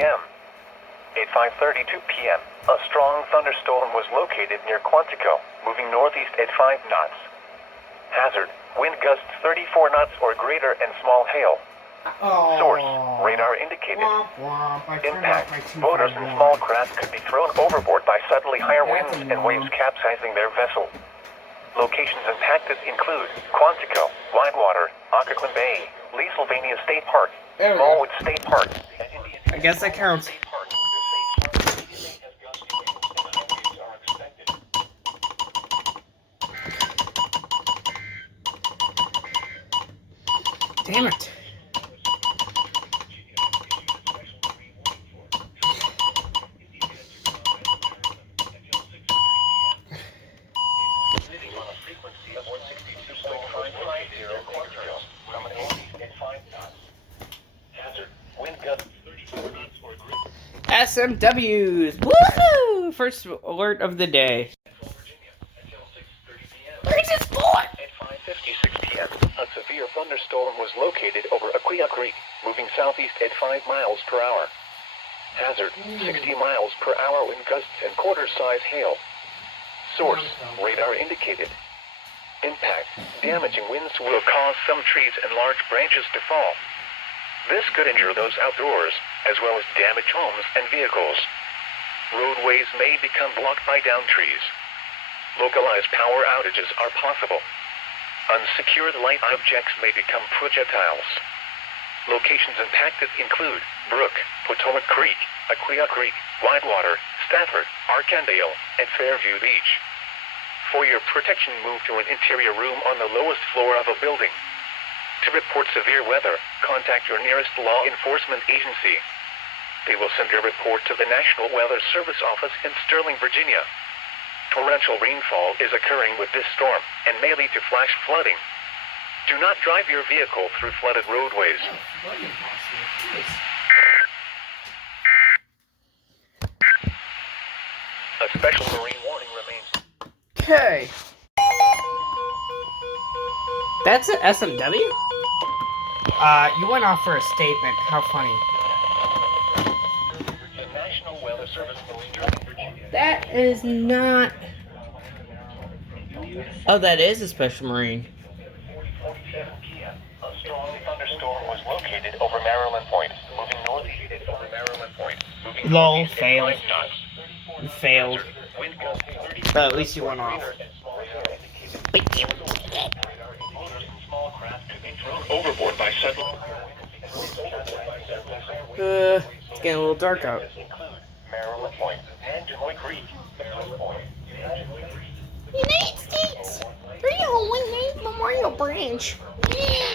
p.m. At 5:32 p.m., a strong thunderstorm was located near Quantico, moving northeast at 5 knots. Hazard, wind gusts 34 knots or greater and small hail. Source, radar indicated. Impact, boaters and small craft could be thrown overboard by suddenly higher winds and waves capsizing their vessel. Locations impacted include Quantico, Whitewater, Occoquan Bay, Lee Sylvania State Park, Smallwood State Park, and Indian I guess that counts. State Park. Damn it. SMWs! Woohoo! First alert of the day. Where's this boy? At 5:56 p.m., a severe thunderstorm was located over Aquia Creek, moving southeast at 5 miles per hour. Hazard, 60 miles per hour wind gusts and quarter-size hail. Source, radar indicated. Impact, damaging winds will cause some trees and large branches to fall. This could injure those outdoors, as well as damage homes and vehicles. Roadways may become blocked by downed trees. Localized power outages are possible. Unsecured light objects may become projectiles. Locations impacted include Brook, Potomac Creek, Aquia Creek, Whitewater, Stafford, Arcandale, and Fairview Beach. For your protection, move to an interior room on the lowest floor of a building. To report severe weather, contact your nearest law enforcement agency. They will send your report to the National Weather Service office in Sterling, Virginia. Torrential rainfall is occurring with this storm and may lead to flash flooding. Do not drive your vehicle through flooded roadways. A special marine warning remains. Okay. That's an SMW? You went off for a statement. How funny. The National Weather Service in Sterling, Virginia. That is not... Oh, that is a Special Marine. 47 p.m. A strong thunderstorm was located over Maryland Point, moving northeast over Maryland Point. Moving Lol, northeast at failed. 5 knots. You failed. Wind gusts 30 But at least you went off. Overboard by sudden. It's getting a little dark out. Maryland Point and Joy Creek. United States! 301 Memorial Branch. Yeah.